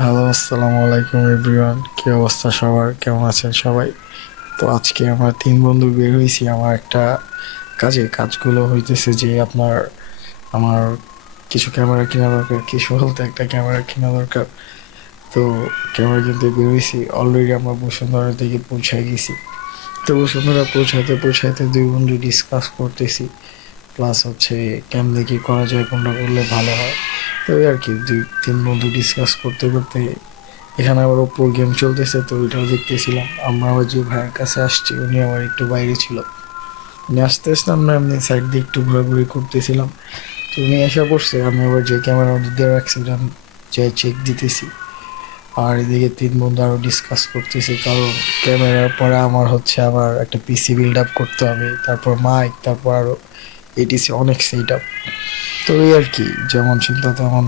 Hello, আসসালামু আলাইকুম everyone. কি অবস্থা সবার? কেমন আছেন সবাই? তো আজকে আমরা ৩ বন্ধু বের হইছি আমার একটা কাজে। কাজগুলো হইতেছে যে আমার কিছু ক্যামেরা কিনা দরকার। কিছু বলতে একটা ক্যামেরা কিনা দরকার। তো ক্যামেরা কিনতে বের হইছি। অলরেডি আমরা বসুন্ধরার দিকে পৌঁছায় গেছি। তো বসুন্ধরা পৌঁছাইতে ২ বন্ধু ডিসকাস করতেছি। প্লাস হচ্ছে কেমনে কি করা যায়, কোনটা করলে ভালো হয়। তো ওই আরকি ২-৩ বন্ধু ডিসকাস করতে, করতে এখানে আবার ওপ্পোর গেম চলতেছে, তো ওইটাও দেখতেছিলাম। আমরা আবার যে ভাইয়ের কাছে আসছি উনি আবার একটু বাইরে ছিল। উনি আসতে আসতে আমরা এমনি সাইড দিয়ে একটু ঘোরাঘুরি করতেছিলাম। তো উনি এসে পড়ছে, আমি আবার যে ক্যামেরা দিয়ে রাখছিলাম যে চেক দিতেছি। আর এদিকে ৩ বন্ধু আরও ডিসকাস করতেছি, কারণ ক্যামেরার পরে আমার হচ্ছে আবার একটা পিসি বিল্ড আপ করতে হবে, তারপর মাইক, তারপর আরও এটিসি অনেক সেট আপ। তো এই আর কি, যেমন চিন্তা তেমন।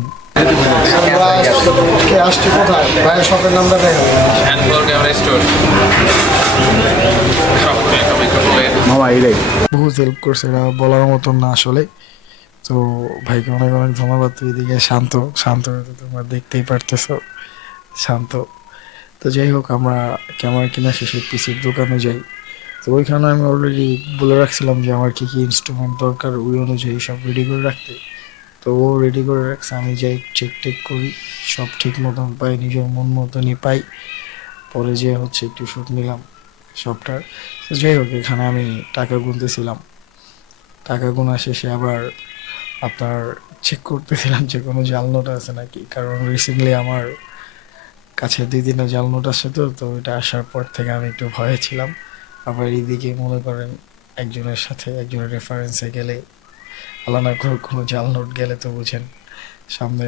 আসছি কোথায় ভাইয়ের শপের নামটা দেখো। হ্যান্ডফল ক্যামেরা স্টোর সব মেকআপ মেকআপ মামা এটাই বহুত হেল্প করছে, এটা বলার মতন না আসলে। তো ভাইকে অনেক অনেক ধন্যবাদ। তো এদিকে শান্ত, শান্ত তো তোমরা দেখতেই পারতেছো, শান্ত। তো যাই হোক, আমরা ক্যামেরা কেনা শেষে পিসির দোকানে যাই। তো ওইখানে আমি অলরেডি বলে রাখছিলাম যে আমার কী কী ইনস্ট্রুমেন্ট দরকার, ওই অনুযায়ী সব রেডি করে রাখতে। তো ও রেডি করে রাখছে, আমি যাই চেক টেক করি, সব ঠিক মতন পাই, নিজের মন মতনই পাই। পরে যে হচ্ছে একটু শ্যুট নিলাম সবটার। তো যাই হোক, এখানে আমি টাকা গুনতেছিলাম। টাকা গোনা শেষে আবার আপনার চেক করতেছিলাম যে কোনো জাল নোট আছে নাকি, কারণ রিসেন্টলি আমার কাছে ২ দিনের জাল নোট আসে। তো এটা আসার পর থেকে আমি একটু ভয়ে ছিলাম। আবার এইদিকে মনে করেন একজনের সাথে একজনের রেফারেন্সে গেলে, আলাদা করে কোনো জাল নোট গেলে তো বুঝেন সামনে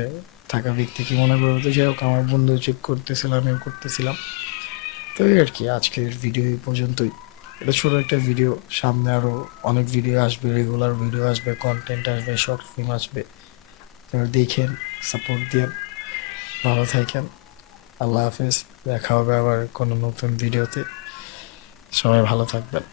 থাকা ব্যক্তি কি মনে করবে। তো যাই হোক, আমার বন্ধু চেক করতেছিলাম, আমিও করতেছিলাম। তো এই আর কি, আজকের ভিডিও এই পর্যন্তই। এটা ছোট একটা ভিডিও, সামনে আরও অনেক ভিডিও আসবে, রেগুলার ভিডিও আসবে, কন্টেন্ট আসবে, শর্ট ফিল্ম আসবে। আপনারা দেখেন, সাপোর্ট দিয়েন, ভালো থাকেন। আল্লাহ হাফেজ। দেখা হবে আবার কোনো নতুন ভিডিওতে। সবাই ভালো থাকবেন।